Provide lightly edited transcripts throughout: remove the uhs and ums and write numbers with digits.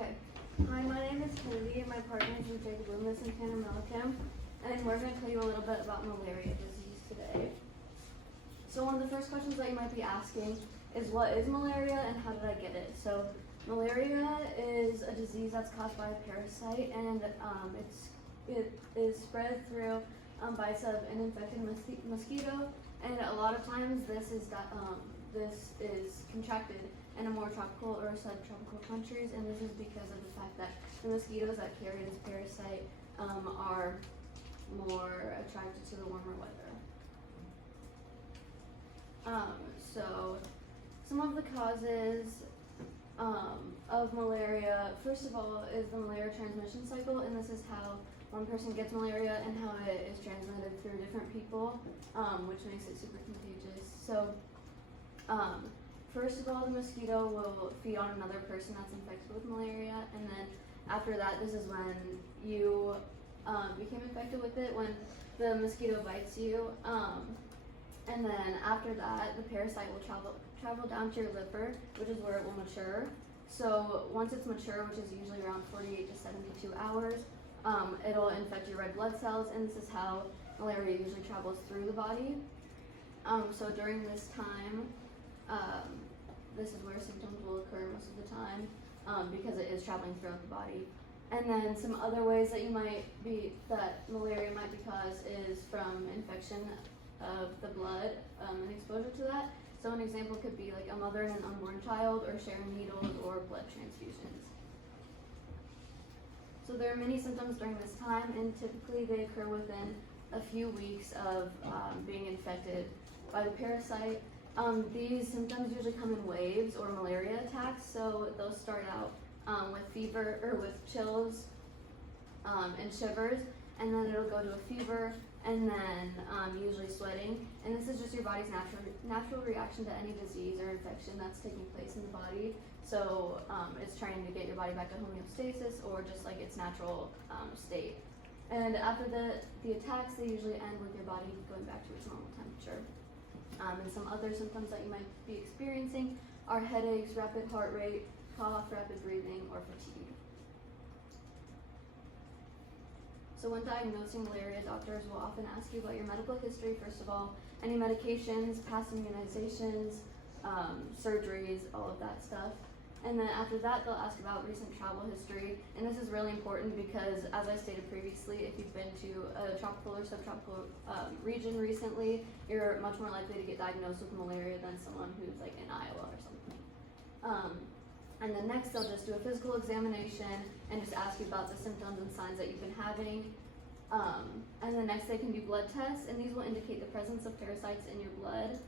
Okay. Hi, my name is Kennedy, and my partner is Jacob Loomis and Tanner Milliken, and we're going to tell you a little bit about malaria disease today. So one of the first questions that you might be asking is, what is malaria and how did I get it? So malaria is a disease that's caused by a parasite, and it is spread through bites of an infected mosquito, and a lot of times this is contracted in a more tropical or subtropical countries, and this is because of the fact that the mosquitoes that carry this parasite are more attracted to the warmer weather. So some of the causes of malaria, first of all, is the malaria transmission cycle, and this is how one person gets malaria and how it is transmitted through different people, which makes it super contagious. So first of all, the mosquito will feed on another person that's infected with malaria, and then after that, this is when you became infected with it, when the mosquito bites you, and then after that, the parasite will travel down to your liver, which is where it will mature. So once it's mature, which is usually around 48 to 72 hours, it'll infect your red blood cells, and this is how malaria usually travels through the body. So during this time, this is where symptoms will occur most of the time, because it is traveling throughout the body. And then some other ways that malaria might be caused is from infection of the blood and exposure to that. So an example could be like a mother and an unborn child, or sharing needles or blood transfusions. So there are many symptoms during this time, and typically they occur within a few weeks of being infected by the parasite. These symptoms usually come in waves or malaria attacks, so they'll start out with fever or with chills and shivers, and then it'll go to a fever, and then usually sweating. And this is just your body's natural reaction to any disease or infection that's taking place in the body. So it's trying to get your body back to homeostasis, or just like its natural state. And after the attacks, they usually end with your body going back to its normal temperature. And some other symptoms that you might be experiencing are headaches, rapid heart rate, cough, rapid breathing, or fatigue. So when diagnosing malaria, doctors will often ask you about your medical history, first of all, any medications, past immunizations, surgeries, all of that stuff. And then after that, they'll ask about recent travel history. And this is really important because, as I stated previously, if you've been to a tropical or subtropical region recently, you're much more likely to get diagnosed with malaria than someone who's like in Iowa or something. And then next, they'll just do a physical examination and just ask you about the symptoms and signs that you've been having. And then next, they can do blood tests, and these will indicate the presence of parasites in your blood,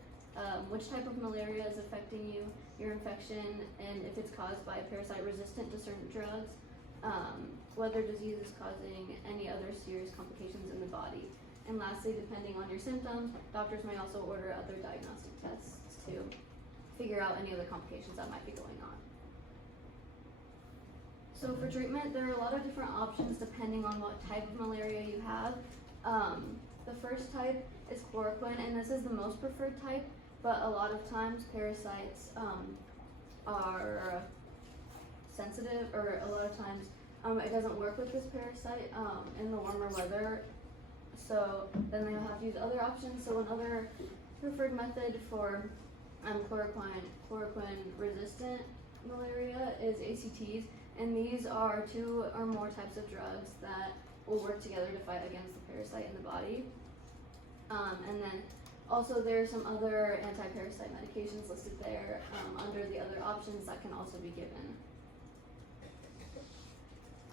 which type of malaria is affecting you, your infection, and if it's caused by a parasite resistant to certain drugs, whether disease is causing any other serious complications in the body. And lastly, depending on your symptoms, doctors may also order other diagnostic tests to figure out any other complications that might be going on. So for treatment, there are a lot of different options depending on what type of malaria you have. The first type is chloroquine, and this is the most preferred type, but a lot of times parasites are sensitive, or a lot of times it doesn't work with this parasite in the warmer weather, so then they'll have to use other options. So another preferred method for chloroquine resistant malaria is ACTs, and these are 2 or more types of drugs that will work together to fight against the parasite in the body. And then also there are some other anti-parasite medications listed there under the other options that can also be given.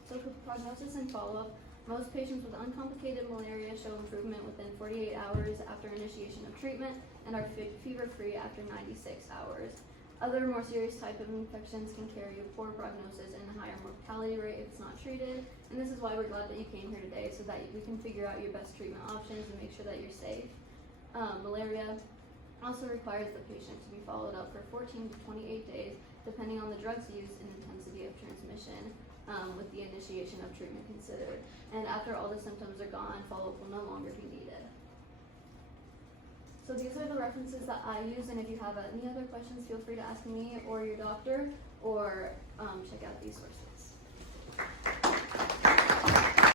So for prognosis and follow-up, most patients with uncomplicated malaria show improvement within 48 hours after initiation of treatment and are fever-free after 96 hours. Other more serious type of infections can carry a poor prognosis and a higher mortality rate if it's not treated. And this is why we're glad that you came here today, so that we can figure out your best treatment options and make sure that you're safe. Malaria also requires the patient to be followed up for 14 to 28 days, depending on the drugs used and intensity of transmission, with the initiation of treatment considered. And after all the symptoms are gone, follow-up will no longer be needed. So these are the references that I use, and if you have any other questions, feel free to ask me or your doctor, or check out these sources.